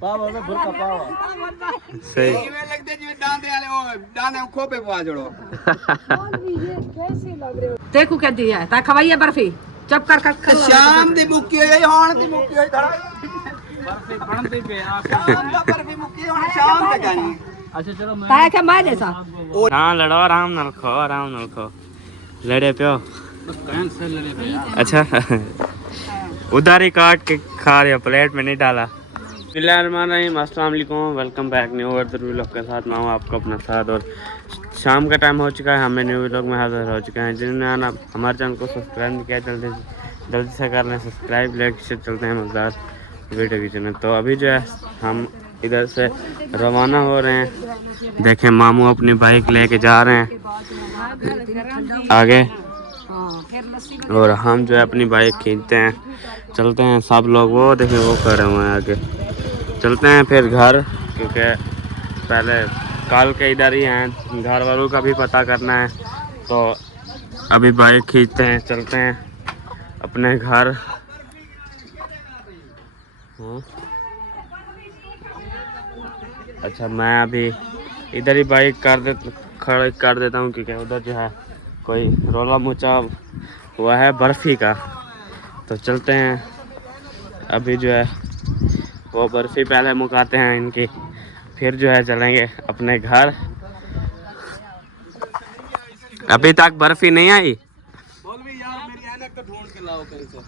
पावा में बुरका पावा सही में लगते जी डांडे वाले वो डांडे में खोपे पवा जोड़ो कैसे लग रहे हो देखो क्या दिया है ता खवाइए बर्फी चुप कर शाम दी मुक्की है हां दी मुक्की है धड़ा बर्फी बनती पे शाम दा बर्फी मुक्की है शाम तक आनी अच्छा चलो मैं ताया के मार देसा हाँ लड़ो आराम नाल खो लड़े प्यो कैंसिल ले ले अच्छा उधर ही काट के खा रहे हो प्लेट में नहीं डाला। बिस्मिल्लाहिर्रहमानिर्रहीम, अस्सलाम वालेकुम, welcome back new other vlog के साथ मैं हूँ आपको अपना साथ। और शाम का टाइम हो चुका है, हमें न्यू व्लॉग में हाजिर हो चुके हैं। जिन्होंने हमारे चैनल को सब्सक्राइब नहीं किया जल्दी से कर लें सब्सक्राइब, लेकर से चलते हैं मज़ेदार वीडियो की चैनल। तो अभी जो है हम इधर से रवाना हो रहे हैं। देखें मामू अपनी बाइक लेके जा रहे हैं आगे और हम जो है अपनी बाइक खींचते हैं, चलते हैं सब लोग। वो देखें वो खड़े हुए हैं आगे, चलते हैं फिर घर, क्योंकि पहले कल के इधर ही हैं, घर वालों का भी पता करना है। तो अभी बाइक खींचते हैं, चलते हैं अपने घर। अच्छा मैं अभी इधर ही बाइक खड़े कर देता हूँ, क्योंकि उधर जो है कोई रोला मुचा हुआ है बर्फ़ी का। तो चलते हैं अभी जो है वो बर्फ़ी पहले मुकाते हैं इनकी, फिर जो है चलेंगे अपने घर। अभी तक बर्फ़ी नहीं आई। बोल भी यार मेरी ऐनक तो ढूंढ के लाओ कहीं से।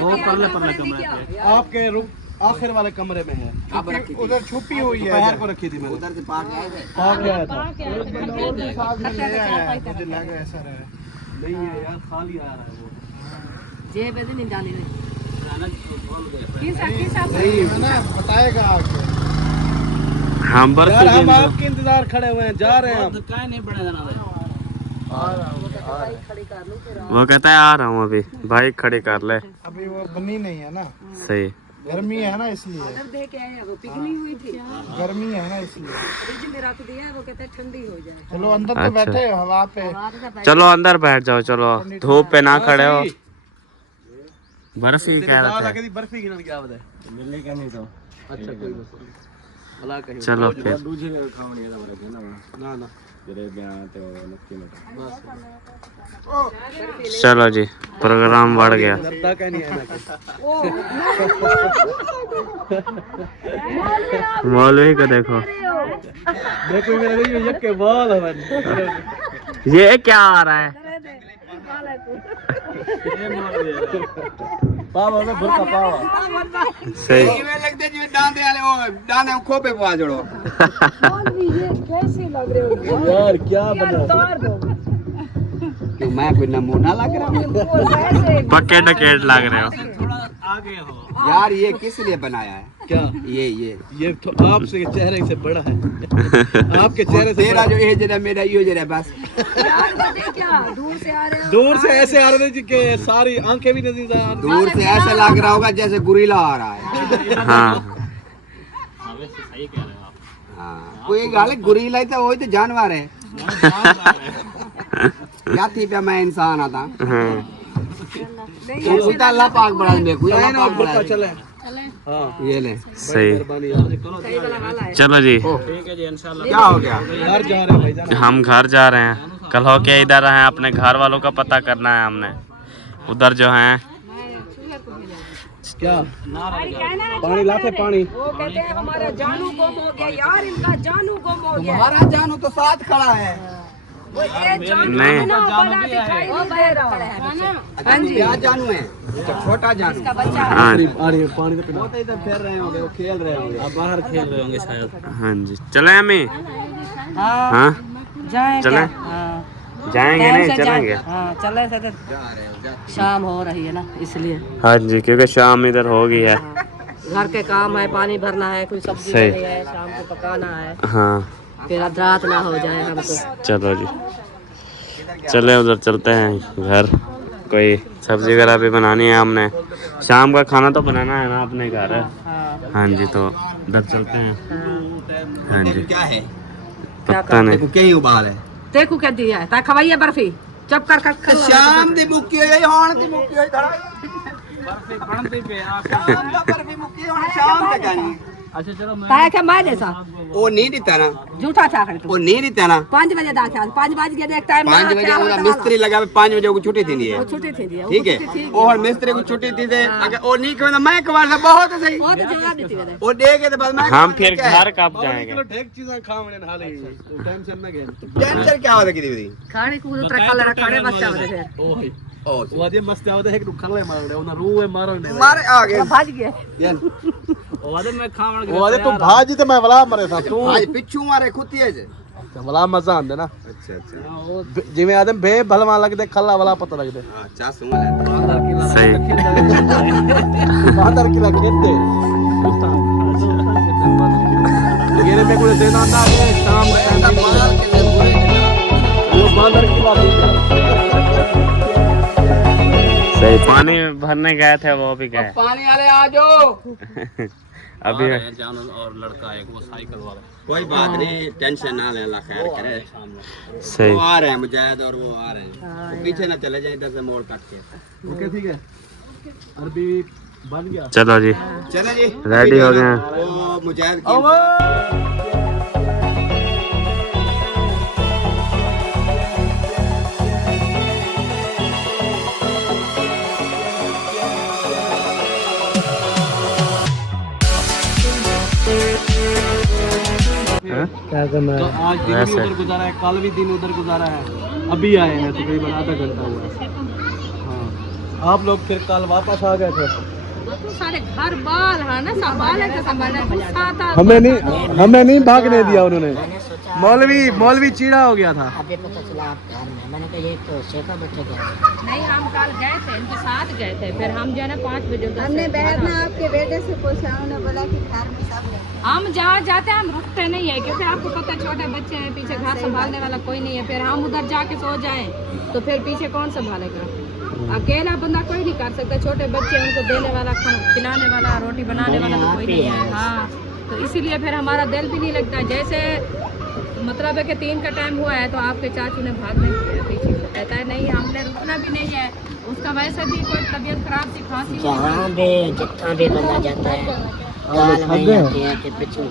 वो परले कमरे पे आपके आखिर वाले कमरे में है, उधर छुपी हुई है। बाहर को रखी थी मैंने, उधर से पाके आया था। मुझे लगा ऐसा रहा नहीं है यार, खाली आ रहा है वो। जेब में नहीं डाली नहीं ना बताएगा आपको। हम यार हम आपके इंतजार खड़े हुए हैं, जा रहे हैं हम। काय नहीं बने जाना है। वो कहता है आ रहा हूँ, अभी बाइक खड़ी कर ले। अभी वो बनी नहीं है ना, सही गर्मी है ना इसलिए। दे के आए वो पिघली हुई थी गर्मी है ना इसलिए। फ्रिज में रख दिया है, वो कहते हैं ठंडी हो जाए। चलो अंदर तो अच्छा। बैठे हवा पे। चलो अंदर बैठ जाओ, चलो धूप पे ना खड़े हो। बर्फ़ी कह रहे थे, बर्फी गिनन क्या बताए मिलने का नहीं तो। अच्छा कोई भला कहीं चलो फिर दूजे खावणी ना ना चलो जी, प्रोग्राम बढ़ गया। मौलवी को देखो देखो मेरे यक्के बाल ये क्या आ रहा है। पावा में बुरका पावा सही में लगते जी डांडे वाले वो डांडे में खोपे पवा जोड़ो कैसे लग रहे हो यार, क्या बना क्यों मैं कोई नमूना लग रहा हूँ? पक्के डकेट लग रहे हो। थोड़ा आगे हो यार ये किस लिए बनाया है? क्या ये तो आपसे चेहरे से बड़ा है। आपके चेहरे से तेरा जो एज है मेरा ये है बस। क्या दूर से आ रहे हो? दूर से ऐसे आ रहे थे कि सारी आंखें भी नजर आ रही। दूर से ऐसा लग रहा होगा जैसे गुरीला आ रहा है। हाँ वैसे सही कह रहे हो आप। हाँ कोई गाल गुरीला ही तो वही तो जानवर है। क्या थी पे मैं इंसान आता। हाँ तो अल्लाह पाक बड़ा मेरे को अल्लाह पाक बड़ा चले। हाँ ये ले सही। चलो जी ठीक है जी, इंशाल्लाह। क्या हो गया? घर जा रहे हैं भाईजान। हम घर जा रहे हैं, कल हो के इधर हैं, अपने घर वालों का पता करना है हमने। उधर जो हैं क्या पानी लाते पानी। वो कहते हैं हमारा जानू गुम हो गया यार, इनका जानू गुम हो गया। तुम्हारा जानू तो साथ खड़ा है। वो ये जानू नहीं। ना बड़ा दिखाई दे रहा है। हाँ जी क्या जानू है? छोटा जानू। इसका बच्चा हाँ अरे पानी तो वो तो इधर फिर रहे होंगे, वो खेल रहे होंगे। आप बाहर खेल रहे होंगे शायद। हाँ जी चले अम्मी। हाँ जाए चले जाएंगे नहीं चलेंगे। हाँ चले थे, शाम हो रही है ना इसलिए। हाँ जी क्योंकि शाम इधर हो गई है। घर के काम है, पानी भरना है, कोई सब्जी सही। लेनी है, शाम को पकाना है, हाँ फिर रात ना हो जाए हमको। चलो जी चले उधर चलते हैं घर। कोई सब्जी वगैरह भी बनानी है हमने, शाम का खाना तो बनाना है ना अपने घर। हाँ जी तो उधर चलते हैं। हाँ जी क्या है? पता नहीं क्या ही उबाल है? देखो क्या दिया है ता खवाइए बर्फी चुप कर शाम दी मुक्की होई होण दी मुक्की होई थोड़ा बर्फी बनती पे आप शाम दा पर भी मुक्की होण शाम तक आनी अच्छा चलो मैं ताया क्या मार देसा ओ नहीं दिता ना झूठा था करे ओ नहीं दिता ना 5 बजे दा ख्याल 5 बज गए एक टाइम 5 बजे ओला मिस्त्री लगा 5 बजे को छुट्टी थी है छुट्टी थी दिया ठीक है और मिस्त्री को छुट्टी थी थे अगर ओ नहीं कहना मैं कवा बहुत सही वो तो जवाब देती है ओ दे के तो बस मैं हम फिर घर कब जाएंगे ढेक चीजें खावने हाले टेंशन में गए टेंशन क्या होता किदी दी खाने को उतर कलर खाने बच्चा होते फिर ओ ओ वादे मस्त आवदे है कि खल्ले मार रहे उन रूए मारो मारे आ गए भाज गया यार वादे में खावण वादे तू भाजी ते मैं वला मरे था तू आज पिछू मारे खुती है जे वला मजा आंदे ना अच्छा अच्छा जिਵੇਂ आदम बे भलवा लगदे खल्ला वाला पता लगदे हां चा सुन सही बांदर की लगदे ये में कोई देना ना शाम का टाइम वो बांदर की लगदे सही पानी भरने गए थे वो भी गए पानी वाले आ जाओ अभी जान और लड़का एक वो साइकिल वाला कोई बात नहीं टेंशन ना ले अल्लाह खैर करे सही वो आ रहे हैं मुजाहिद और वो आ रहे हैं वो पीछे ना चले जाए इधर से मोड़ काट के ओके ठीक है अरबी बन गया चलो जी चले जी रेडी हो गए वो मुजाहिद की क्या करना तो आज दिन भी वैसे। उधर गुजारा है कल भी दिन उधर गुजारा है अभी आए हैं तकरीबन आधा घंटा हुआ है हाँ आप लोग फिर कल वापस आ गए थे सारे घर बाल है ना संभाले तो संभाले हमें नहीं भागने दिया उन्होंने मौलवी चीड़ा हो गया था अभी पता चला आप घर में मैंने कहा ये तो शेखा बच्चा गया नहीं हम कल गए थे इनके साथ गए थे फिर हम जो है ना 5 बजे हमने बहन ना आपके बेटे से पूछा उन्होंने बोला कि घर में सब रहते हैं। हम जहाँ जाते हैं हम रुकते नहीं है क्योंकि आपको पता है छोटे बच्चे हैं पीछे घर संभालने वाला कोई नहीं है फिर हम उधर जाके सो जाएं तो फिर पीछे कौन संभालेगा अकेला बंदा कोई नहीं कर सकता छोटे बच्चे उनको देने वाला खाना खिलाने वाला रोटी बनाने वाला तो कोई नहीं है हाँ तो इसीलिए फिर हमारा दिल भी नहीं लगता जैसे मतलब है कि 3 का टाइम हुआ है तो आपके चाचू ने भागने पीछे कहता है नहीं हमने रुकना भी नहीं है उसका वैसे भी कोई तबीयत खराब सी खांसी जहाँ भी जितना भी बंदा जाता है दाल वही आती है कि पिछू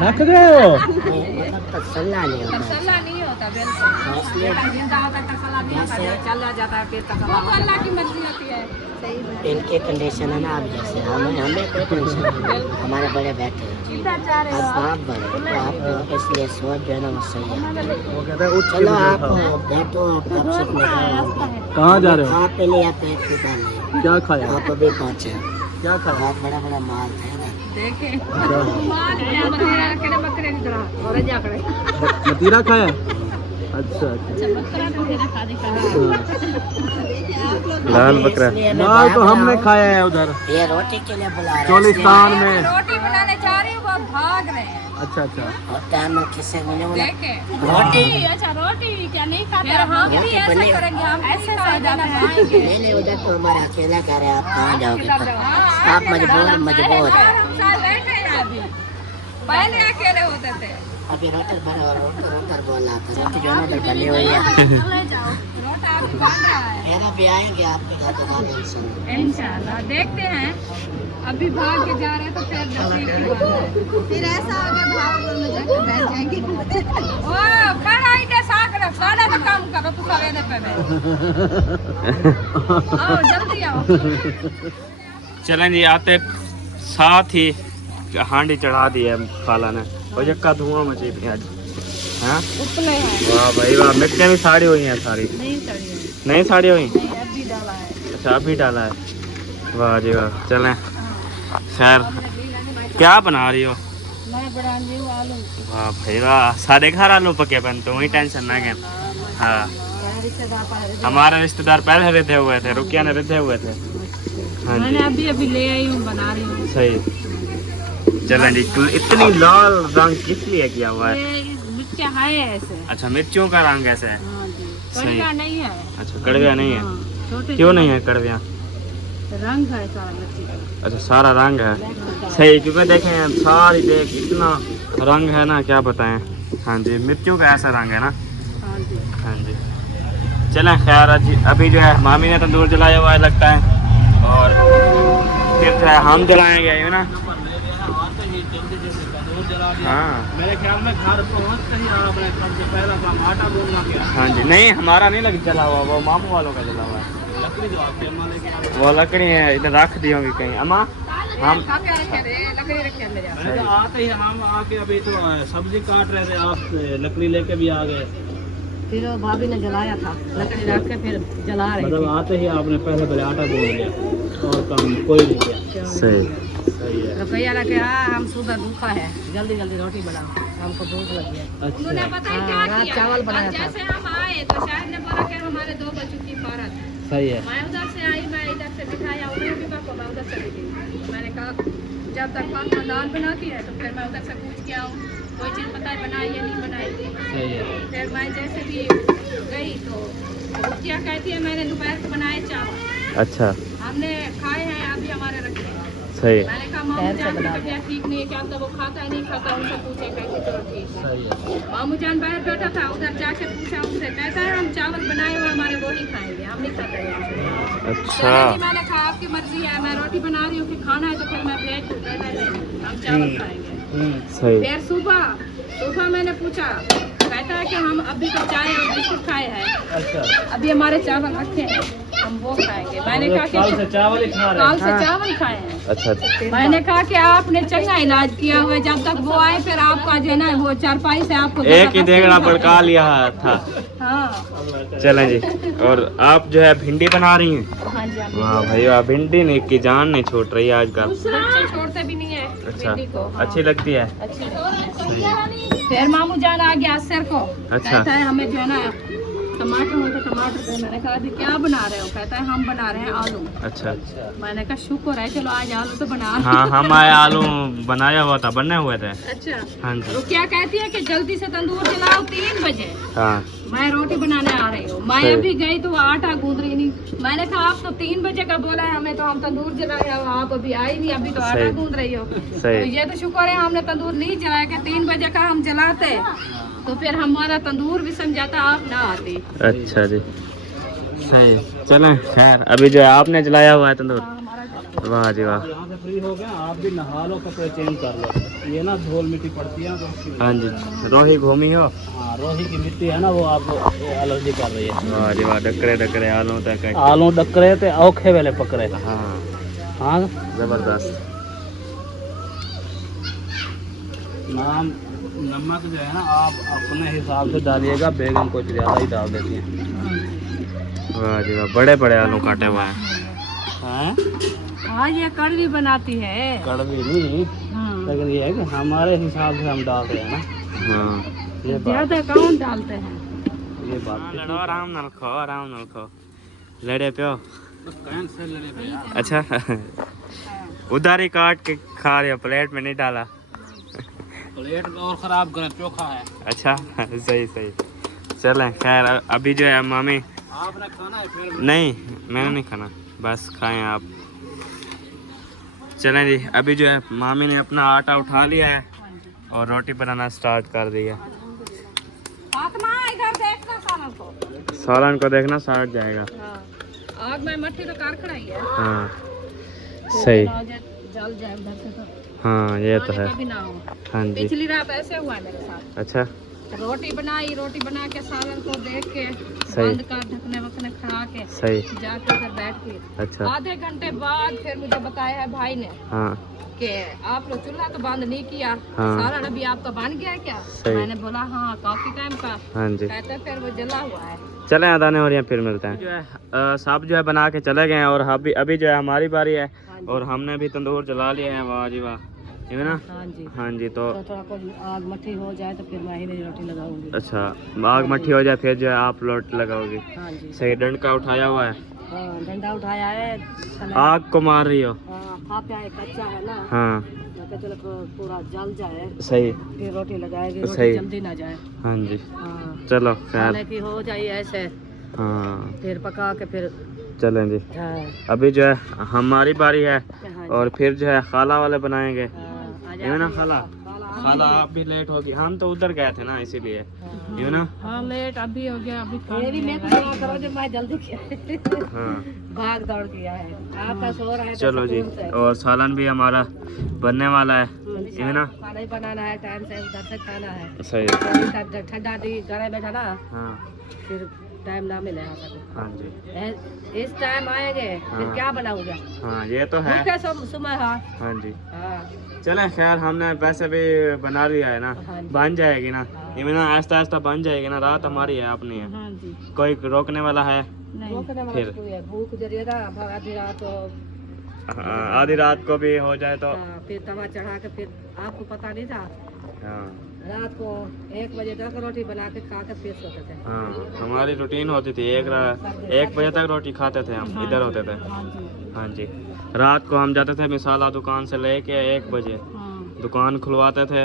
थक गए हो मतलब तसल्ला नहीं होता तसल्ला नहीं होता बिल्कुल जिंदा होता है तसल्ला नहीं होता चला जाता है फिर तसल्ला वो अल्लाह की मर्जी होती है इनके कंडीशन है ना आप जैसे हमें कोई टेंशन नहीं हमारे बड़े बैठे हैं अब आप बड़े तो आप इसलिए सोच जो है ना वो सही है चलो आप बैठो आप गपशप निकालो कहाँ जा रहे हो खा पे लिया पेट पे डाल लिया क्या खाया आप अभी पहुँचे क्या खाया बहुत बड़ा बड़ा माल था ना देखे मतीरा रखे बकरे की तरह और जा करे मतीरा खाया अच्छा बकरा को देना खा दे लाल बकरा लाल तो हमने खाया है उधर ये रोटी के लिए बुला रहे हैं चोलिस्तान में रोटी बनाने जा रही हूँ वो भाग रहे हैं अच्छा अच्छा और टाइम में किससे मुझे बोला देखे रोटी अच्छा रोटी क्या नहीं खाते फिर हम भी ऐसा करेंगे हम ऐसे साइड खाएंगे नहीं उधर तो हमारा अकेला घर है आप कहाँ जाओगे फिर आप मजबूर हम साथ बैठे हैं अभी पहले अकेले होते थे अभी रोटर बोल रहा था रोटी जो है ना उधर बनी हुई है रोटा अभी बन रहा है मेरा भी आएंगे आपके घर तो खाने इंशाल्लाह इंशाल्लाह देखते हैं अभी भाग के जा रहे हैं तो फिर नसीब की बात है फिर ऐसा हो गया भावपुर में जाकर बैठ जाएंगे ओ कढ़ाई दे साग रख साले का काम करो तू सवेरे पे आओ जल्दी आओ चलें जी आते साथ ही हांडी चढ़ा दी है खाला ने और यक्का धुआं मची थी आज हाँ उपले है वाह भाई वाह मिर्चें भी साड़ी हुई हैं सारी नहीं सड़ी है नहीं साड़ी हुई नहीं अभी डाला है अच्छा अभी डाला है वाह जी वाह चलें खैर क्या बना रही हो मैं बना रही हूँ आलू वाह भाई वाह साढ़े घर आलू पके बन तो वही टेंशन ना गए हाँ रिश्तेदार पर हमारे रिश्तेदार पहले रहते हुए थे रुकिया ने रहते हुए थे हाँ मैंने जी अभी ले आई हूँ बना रही हूँ सही चलें जी इतनी लाल रंग किस लिए किया हुआ है ये मिर्चा है ऐसे अच्छा मिर्चियों का रंग ऐसा है हाँ जी सही। कड़वा नहीं है अच्छा कड़विया नहीं है हाँ, छोटे क्यों नहीं है कड़विया रंग है सारा मिर्ची का अच्छा सारा रंग है सही क्योंकि देखें सारी देख इतना रंग है ना क्या बताएं हाँ जी मिर्चियों का ऐसा रंग है ना हाँ जी हाँ जी चलें खैर अभी जो है मामी ने तंदूर जलाया हुआ है लगता है, और फिर जो है हम जलाएंगे है ना। हाँ मेरे ख्याल में घर पहुंचते ही आपने सबसे पहला काम आटा गूंदना किया। हाँ जी, नहीं हमारा नहीं लग जला हुआ, वो मामू वालों का जला हुआ है। लकड़ी जो आपके अम्मा लेके आए, वो लकड़ी है इधर रख दी होंगी कहीं अम्मा। हम लकड़ी रखे मेरे यहाँ। मैंने कहा आते ही हम आके अभी तो सब्जी काट रहे थे, आप लकड़ी लेके भी आ गए। फिर वो भाभी ने जलाया था, लकड़ी रख के फिर जला रहे मतलब आते ही आपने पहले आटा गूंद लिया और काम कोई नहीं किया। सही सही है। रुपया लगे हम सुबह भूखा है, जल्दी जल्दी रोटी बनाओ, हमको भूख लगी है। अच्छा रात चावल बनाया था। जैसे हम आए तो शायद ने बोला कि हमारे 2 बच्चों की फारत। सही है। मैं उधर से आई, मैं इधर से मिठाई उन्हें भी मैं उधर चली गई। मैंने कहा जब तक खानदान बनाती है तो फिर मैं उधर से पूछ के आऊँ कोई चीज़ बताए बनाई या नहीं बनाई। सही है। फिर मैं जैसे भी गई तो क्या कहती है, मैंने दोपहर को बनाए चावल, अच्छा हमने खाए हैं, अभी हमारे रखे हैं। सही मैंने कहा मामू जान की तबीयत ठीक नहीं है क्या, तो वो खाता है नहीं खाता, उनसे पूछे कहते चलो ठीक है। सही है। मामू जान बाहर बैठा था, उधर जाके पूछा उनसे, कहता है हम चावल बनाए हुए हमारे वो ही खाएंगे, हम नहीं खाते हैं। अच्छा मैंने कहा आपकी मर्जी है, मैं रोटी बना रही हूँ कि खाना है तो फिर मैं भेज दूँ, कहता है नहीं, हम चावल खाएंगे। सही फिर सुबह मैंने पूछा, कहता है कि हम अभी तो चाय और बिस्कुट खाए हैं, अच्छा अभी हमारे चावल रखे हैं, हम वो खाएंगे। मैंने कहा कल से कि चावल ही खा रहे काल से चावल खाए हैं। अच्छा अच्छा मैंने कहा कि आपने चंगा इलाज किया हुआ है, जब तक वो आए फिर आपका जो है ना वो चारपाई से आपको एक ही देगड़ा भड़का लिया था। हाँ चलें जी, और आप जो है भिंडी बना रही हैं? हाँ जी, वाह भाई वाह, भिंडी नहीं की जान नहीं छूट रही है आजकल। बच्चे छोड़ते भी नहीं है अच्छा भिंडी को। हाँ, अच्छी लगती है। अच्छी लगती है। फिर मामू जान आ गया असर को, अच्छा। कहता है हमें जो है ना टमाटर हो तो टमाटर दे। मैंने कहा अभी क्या बना रहे हो, कहता है हम बना रहे हैं आलू। अच्छा मैंने कहा शुक्र है, चलो आज आलू तो बना रहे हाँ हम आए आलू बनाया हुआ था, बने हुए थे। अच्छा हाँ तो जी क्या कहती है कि जल्दी से तंदूर जलाओ 3 बजे, हाँ मैं रोटी बनाने आ रही हूँ। मैं सही। अभी गई तो वो आटा गूंद रही नहीं। मैंने कहा आप तो 3 बजे का बोला है हमें, तो हम तंदूर जलाए हो, आप अभी आई नहीं, अभी तो आटा सही। गूंद रही हो। सही। तो ये तो शुक्र है हमने तंदूर नहीं जलाया, कि 3 बजे का हम जलाते तो फिर हमारा तंदूर भी समझाता, आप ना आती। अच्छा जी सही। चलें खैर अभी जो है आपने जलाया हुआ है तंदूर। वाह जी वाह। यहाँ से फ्री हो गए, आप भी नहा लो, कपड़े चेंज कर लो। ये ना धूल मिट्टी पड़ती है तो हाँ जी रोही घूमी हो। हाँ रोही की मिट्टी है ना, वो आपको एलर्जी कर रही है। वाह जी वाह, डकरे डकरे आलू तक है। आलू डकरे थे, औखे वाले पकड़े। हाँ हाँ जबरदस्त। नाम नमक जो है ना आप अपने हिसाब से डालिएगा, बैगन कुछ ज़्यादा ही डाल देती हैं। वाह जी वाह, बड़े बड़े आलू काटे हुए हैं। हाँ हाँ ये कड़वी बनाती है। कड़वी नहीं, हाँ। लेकिन ये है कि हमारे हिसाब से हम डालते हैं ना। हाँ ये बात ज्यादा कौन डालते हैं। ये बात लड़ो आराम नाल खाओ, आराम नाल खाओ। लड़े पियो। कैंसिल ले भैया। अच्छा उधर ही काट के खा रहे हो, प्लेट में नहीं डाला। प्लेट और ख़राब करें, चोखा है। अच्छा सही सही। चलें खैर अभी जो है मामी। आपने खाना है फिर? नहीं मैंने नहीं खाना, बस खाएं आप। चलें जी, अभी जो है मामी ने अपना आटा उठा लिया है और रोटी बनाना स्टार्ट कर दी है। फातिमा इधर देखना सालन को। सालन को देखना साट जाएगा। हाँ। आग में मट्टी तो कार खड़ाई है। हाँ सही। जल जाए उधर से तो हाँ ये तो खाने है। का भी ना हो। हाँ जी पिछली रात ऐसे हुआ मेरे साथ। अच्छा रोटी बनाई, रोटी बना के सालन को देख के सही। बंद कर ढकने वकने खड़ा के सही। जाके उधर बैठ के अच्छा आधे घंटे बाद फिर मुझे बताया है भाई ने हाँ कि आप लोग चूल्हा तो बंद नहीं किया, हाँ। सारा अभी आपका बन गया है क्या? सही। मैंने बोला हाँ काफी टाइम का। हाँ जी कहते फिर वो जला हुआ है। चलें आदाने और यहाँ फिर मिलते हैं। जो है सब जो है बना के चले गए हैं और अभी जो है हमारी बारी है और हमने भी तंदूर जला लिया है। वाह जी वाह, है ना? हाँ जी। हाँ जी तो थोड़ा आग मट्ठी हो जाए तो फिर मैं ही मेरी रोटी लगाऊंगी। अच्छा आग मट्ठी हो जाए फिर जो है आप लोट लगाओगे। हाँ जी। सही। डंडा उठाया हुआ है, हाँ डंडा उठाया है। आग को मार रही हो। फाप्या है कच्चा है ना। हाँ मैं कहा चलो पूरा जल जाए सही फिर रोटी लगाएगी, सही। रोटी जल्दी ना जाए। हाँ जी हाँ चलो खैर। खाने की हो जाए ऐसे हाँ फिर पका के फिर। चलें जी, हाँ अभी जो है हमारी बारी है हाँ और फिर जो है खाला वाले बनाएंगे, हाँ, आ है ना जाओ। खाला? खाला आ खाला आप भी लेट होगी, हम तो उधर गए थे ना इसीलिए, यू ना। हाँ लेट अभी हो गया, अभी ये भी मैं बना करो जो मैं जल्दी किया हाँ भाग दौड़ किया है, आपका सो रहा है तो चलो जी, सुकून से। और सालन भी हमारा बनने वाला है, यू ना। खाना ही बनाना है, टाइम से उधर से खाना है। सही। ठंडा टी घर बैठा ना, हाँ फिर टाइम ना मिले यहाँ तक। हाँ जी, इस टाइम आएंगे फिर हाँ। क्या बनाऊंगा? हाँ ये तो है। भूखे सुबह। हाँ हाँ जी हाँ चलें, खैर हमने पैसे भी बना लिया है ना, हाँ जी। बन जाएगी ना, हाँ। ये ना आहिस्ता आहिस्ता बन जाएगी ना, रात हमारी है अपनी है, हाँ जी कोई रोकने वाला है नहीं। रोकने वाला फिर। तो कोई है, भूख जरिए ना आधी रात तो हाँ, आधी रात को भी हो जाए तो हाँ, फिर तवा चढ़ा के फिर आपको पता नहीं था, हाँ रात को 1 बजे तक रोटी बना के खा के फिर सोते थे। हाँ हमारी रूटीन होती थी, 1 बजे तक रोटी खाते थे हम, इधर होते थे। हाँ जी हाँ जी, रात को हम जाते थे मिसाला दुकान से लेके 1 बजे, हाँ दुकान खुलवाते थे,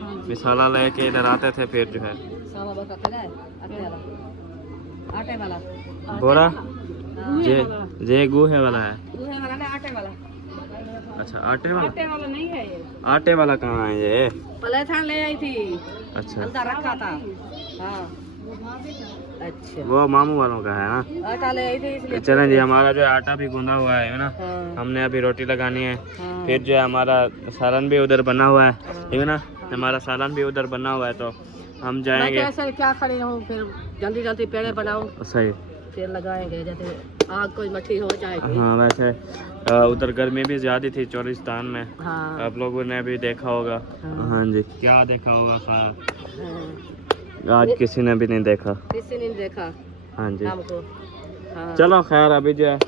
हाँ जी मिसाला लेके इधर आते थे, फिर जो है सावा बताते ना आटे वाला बोरा हाँ, जे गूहे वाला है। दूल्हे वाला ना आटे वाला। अच्छा आटे वाला, आटे वाला नहीं है ये, आटे वाला कहाँ है ये? पलेथान ले आई थी, अच्छा अंदर रखा था। हाँ अच्छा, वो मामू वालों का है ना। आटा ले आई थी इसलिए। चलें जी, हमारा जो है आटा भी गूंदा हुआ है ना, हाँ, हमने अभी रोटी लगानी है, हाँ, फिर जो है हमारा सालन भी उधर बना हुआ है, ठीक है ना, हमारा सालन भी उधर बना हुआ है, तो हम मैं जाएंगे। कैसे क्या खड़ी हूँ, फिर जल्दी जल्दी पेड़े बनाऊँ सही। फिर लगाएंगे, जैसे आग कोई मट्ठी हो जाएगी। हाँ वैसे उधर गर्मी भी ज़्यादा थी चोलिस्तान में, हाँ आप लोगों ने भी देखा होगा। हाँ। हाँ जी, क्या देखा होगा हाँ, आज किसी ने भी नहीं देखा। किसी ने नहीं देखा हाँ जी हमको। हाँ। चलो खैर, अभी जो है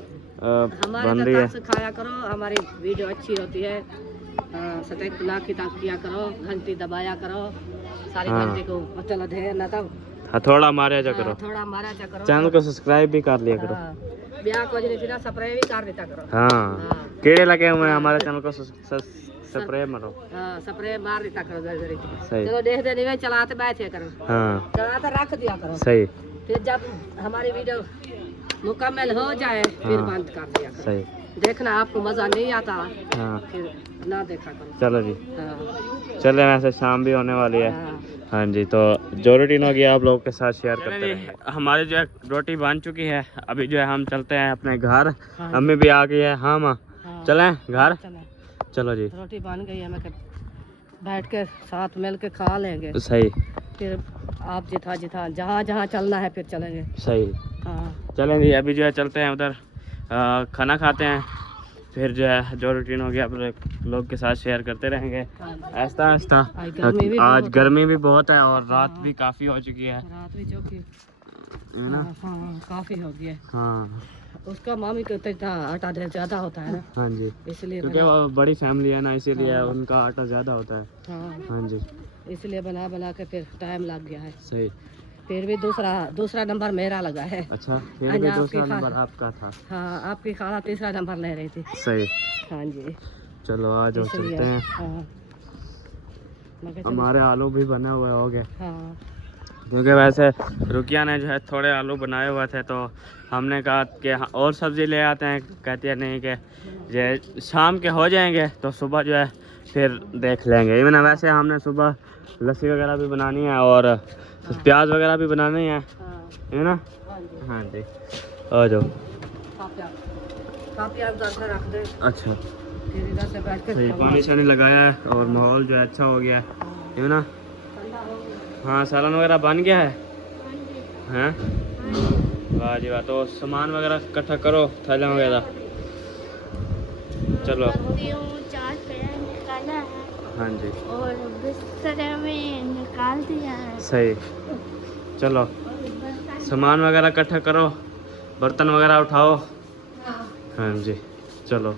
हमारे बन रही है। से खाया करो, हमारी वीडियो अच्छी होती है। सतर्क ना किया करो, घंटी दबाया करो, सारी हाँ। घंटी को चलो ढेर ना तब। हाँ, थोड़ा मारे जा करो, थोड़ा मारा जा करो, चैनल को सब्सक्राइब भी कर लिया करो। हाँ, ब्याह को नहीं फिर स्प्रे भी कर देता करो। हाँ हाँ, कीड़े लगे हुए हैं हमारे चैनल को सब्सक्राइब मारो। हाँ, स्प्रे मार देता करो जल्दी। सही। चलो देख दे नहीं चलाते बैठे करो, हाँ चलाते रख दिया करो। सही फिर जब हमारी वीडियो मुकम्मल हो जाए फिर हाँ। बंद कर दिया करो। सही। देखना आपको मजा नहीं आता हाँ फिर ना देखा करो। चलो जी, हाँ, चले, वैसे शाम भी होने वाली है। हाँ। हाँ जी, तो जो रूटीन हो गया आप लोगों के साथ शेयर करते रहेंगे। हमारी जो है रोटी बन चुकी है, अभी जो है हम चलते हैं अपने घर। हाँ। अम्मी भी आ गई है। हाँ माँ, हाँ। चलें घर? चलें। चलो जी, रोटी बन गई है, मैं बैठ के साथ मिल के खा लेंगे। सही फिर आप जिथा जिथा जहाँ जहाँ चलना है फिर चलेंगे। सही। हाँ चलें जी, अभी जो है चलते हैं उधर, खाना खाते हैं, फिर जो है जो रूटीन हो गया आप लोग के साथ शेयर करते रहेंगे आहिस्ता आहिस्ता। आज गर्मी भी बहुत है और रात भी काफ़ी हो चुकी है, रात भी चौकी है ना। हाँ काफ़ी हो गया। हाँ उसका मामी को इतना आटा ज़्यादा होता है ना, हाँ जी, इसलिए क्योंकि वो बड़ी फैमिली है ना, इसीलिए उनका आटा ज़्यादा होता है। हाँ हाँ जी इसलिए बना बना के फिर टाइम लग गया है। सही। फिर भी दूसरा नंबर मेरा लगा है। अच्छा, फिर भी अनाज दूसरा की खा- नंबर आपका था। हाँ आपकी खाला तीसरा नंबर ले रही थी। सही। हाँ जी चलो आ जाओ, इसलिए, चलते हैं। हाँ मैं कहा चलो- हमारे आलू भी बने हुए हो गए, हाँ क्योंकि वैसे रुकिया ने जो है थोड़े आलू बनाए हुए थे, तो हमने कहा कि और सब्ज़ी ले आते हैं। कहती है नहीं, कि जो शाम के हो जाएंगे तो सुबह जो है फिर देख लेंगे। इवन वैसे हमने सुबह लस्सी वगैरह भी बनानी है और प्याज वगैरह भी बनानी है, हाँ है ना। हाँ जी हाँ जी, आ जाओ। काफी आप घर रख दे, अच्छा, फिर इधर से बैठ के सही। पानी शानी लगाया है और माहौल जो है अच्छा हो गया है ना। हाँ, सालन वगैरह बन गया है। हैं? वाह जी वाह। तो सामान वगैरह इकट्ठा करो, थैले वगैरह। चलो। चार पैर निकाला है हाँ जी, और बिस्तर में निकाल दिया है। सही। चलो, सामान वगैरह इकट्ठा करो, बर्तन वगैरह उठाओ। हाँ जी, चलो।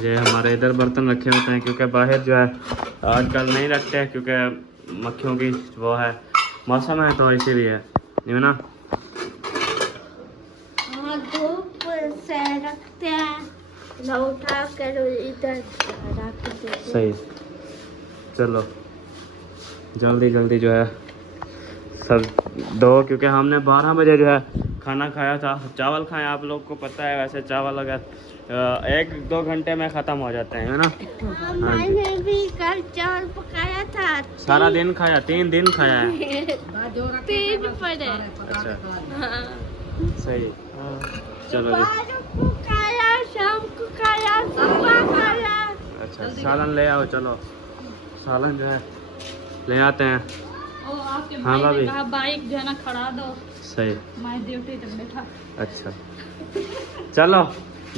ये हमारे इधर बर्तन रखे होते हैं, क्योंकि बाहर जो है आजकल नहीं रखते हैं, क्योंकि मक्खियों की वो है मौसम है, तो इसीलिए है ना। हाँ धूप से रखते हैं, ना उठा कर इधर रख देते हैं। सही। चलो जल्दी जल्दी जो है सब दो, क्योंकि हमने 12 बजे जो है खाना खाया था। चावल खाए, आप लोग को पता है वैसे चावल अगर 1-2 घंटे में ख़त्म हो जाते हैं, है ना। हाँ जी। मैंने भी कल चावल पकाया था। सारा दिन खाया, 3 दिन खाया है। पेट पड़े। अच्छा सही। चलो जी। दोपहर को खाया, शाम को खाया, सुबह खाया। अच्छा सालन ले आओ, चलो सालन जो है ले आते हैं। ओ आपके हाँ भाई ने भाभी। कहा बाइक जो है ना खड़ा दो, सही। मैं ड्यूटी तक बैठा। अच्छा चलो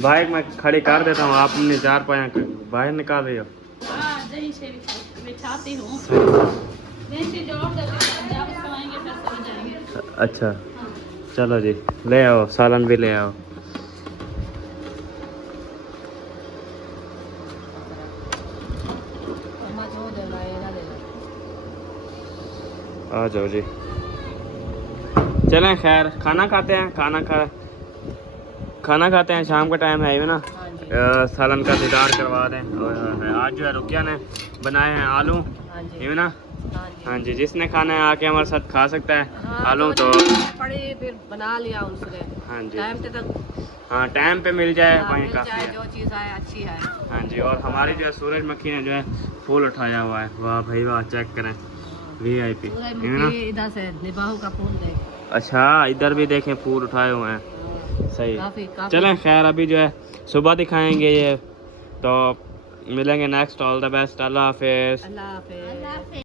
बाइक मैं खड़ी कर देता हूँ, आप अपने 4 पाया बाहर निकाल रही हो। हाँ जहीं से बिठाती हूँ, सही। जैसे जो ऑर्डर जब सोएंगे फिर सो जाएंगे। अच्छा चलो जी ले आओ, सालन भी ले आओ। आ जाओ जी। चलें खैर खाना खाते हैं, खाना खाते हैं, शाम का टाइम है ना। सालन का दीदार करवा दें। और आज जो है रुकिया ने बनाए हैं आलू, ये ना। हाँ जी, जिसने खाना है आके हमारे साथ खा सकता है। आलू तो पड़ी फिर बना लिया उनसे। हाँ जी, टाइम पे तक हाँ टाइम पे मिल जाए वहीं मिल काफ़ी जाए, है। जो चीज़ आए अच्छी है। हाँ जी, और हमारी जो है सूरजमुखी ने जो है फूल उठाया हुआ है। वाह भाई वाह, चेक करें VIP है ना। इधर से निबाहू का फूल दे। अच्छा इधर भी देखें फूल उठाए हुए हैं। सही। काफी चलें खैर अभी जो है सुबह दिखाएंगे ये, तो मिलेंगे नेक्स्ट। ऑल द बेस्ट, अल्लाह हाफिज़। अल्लाह हाफिज़।